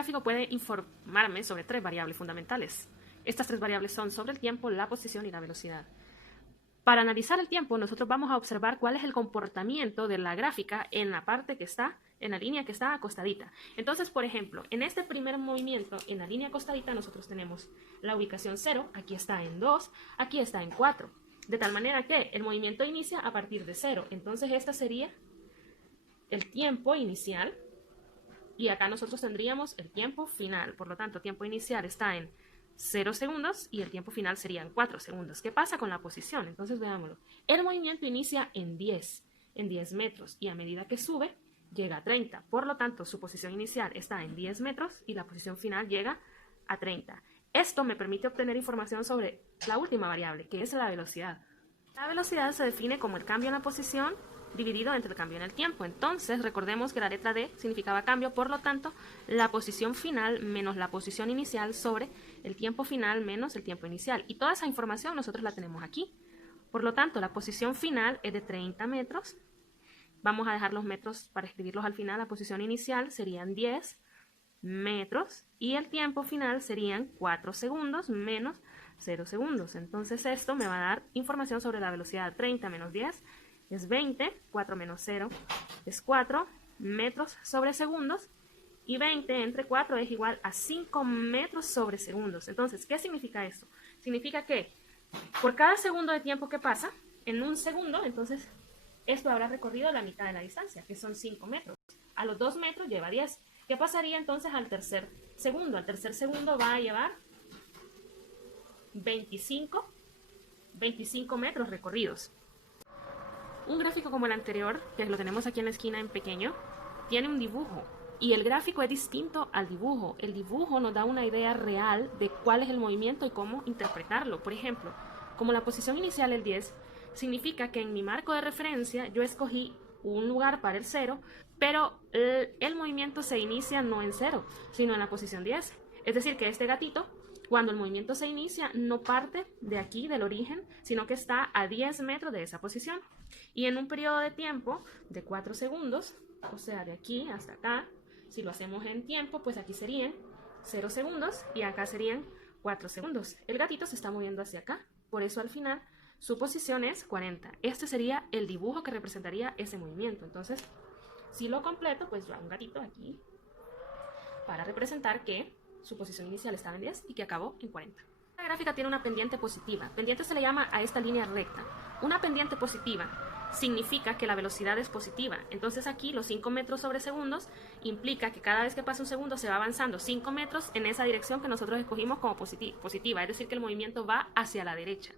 gráfico puede informarme sobre 3 variables fundamentales. Estas 3 variables son sobre el tiempo, la posición y la velocidad. Para analizar el tiempo, nosotros vamos a observar cuál es el comportamiento de la gráfica en la parte que está, en la línea que está acostadita. Entonces, por ejemplo, en este primer movimiento, en la línea acostadita, nosotros tenemos la ubicación 0, aquí está en 2, aquí está en 4. De tal manera que el movimiento inicia a partir de 0. Entonces, este sería el tiempo inicial. Y acá nosotros tendríamos el tiempo final. Por lo tanto, tiempo inicial está en 0 segundos y el tiempo final serían 4 segundos. ¿Qué pasa con la posición? Entonces veámoslo. El movimiento inicia en 10 metros y a medida que sube llega a 30. Por lo tanto, su posición inicial está en 10 metros y la posición final llega a 30. Esto me permite obtener información sobre la última variable, que es la velocidad. La velocidad se define como el cambio en la posición dividido entre el cambio en el tiempo. Entonces, recordemos que la letra D significaba cambio, por lo tanto, la posición final menos la posición inicial sobre el tiempo final menos el tiempo inicial. Y toda esa información nosotros la tenemos aquí. Por lo tanto, la posición final es de 30 metros. Vamos a dejar los metros para escribirlos al final. La posición inicial serían 10 metros y el tiempo final serían 4 segundos menos 0 segundos. Entonces, esto me va a dar información sobre la velocidad. 30 menos 10 es 20, 4 menos 0 es 4 metros sobre segundos y 20 entre 4 es igual a 5 metros sobre segundos. Entonces, ¿qué significa esto? Significa que por cada segundo de tiempo que pasa, en un segundo, entonces esto habrá recorrido la mitad de la distancia, que son 5 metros. A los 2 metros lleva 10. ¿Qué pasaría entonces al tercer segundo? Al tercer segundo va a llevar 25 metros recorridos. Un gráfico como el anterior, que lo tenemos aquí en la esquina en pequeño, tiene un dibujo y el gráfico es distinto al dibujo. El dibujo nos da una idea real de cuál es el movimiento y cómo interpretarlo. Por ejemplo, como la posición inicial es 10, significa que en mi marco de referencia yo escogí un lugar para el 0, pero el movimiento se inicia no en 0, sino en la posición 10. Es decir, que este gatito, cuando el movimiento se inicia, no parte de aquí, del origen, sino que está a 10 metros de esa posición. Y en un periodo de tiempo de 4 segundos, o sea, de aquí hasta acá, si lo hacemos en tiempo, pues aquí serían 0 segundos y acá serían 4 segundos. El gatito se está moviendo hacia acá, por eso al final su posición es 40. Este sería el dibujo que representaría ese movimiento. Entonces, si lo completo, pues yo hago un gatito aquí para representar que su posición inicial estaba en 10 y que acabó en 40. La gráfica tiene una pendiente positiva. Pendiente se le llama a esta línea recta. Una pendiente positiva significa que la velocidad es positiva. Entonces aquí los 5 metros sobre segundos implica que cada vez que pasa un segundo se va avanzando 5 metros en esa dirección que nosotros escogimos como positiva. Es decir, que el movimiento va hacia la derecha.